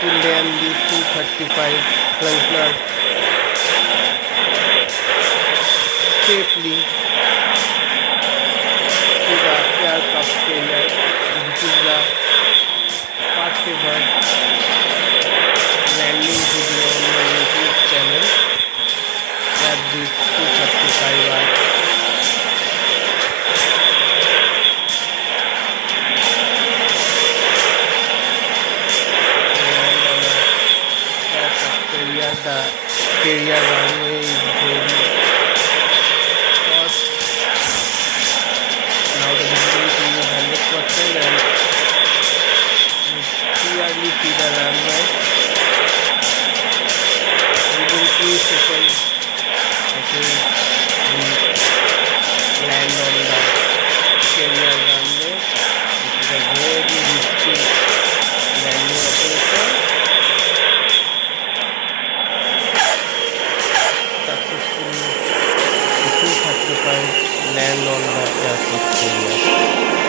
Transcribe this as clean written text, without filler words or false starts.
to land the Su-35 Flanker safely to the aircraft carrier. This is the first ever landing video on my YouTube channel that this Su-35 are the carrier runway is very short. Now the visibility is 100% and you clearly see the runway. Within 3 seconds, I think we land on the carrier runway. It is a very risky landing operation. Successfully, the Su-35 land on the aircraft carrier.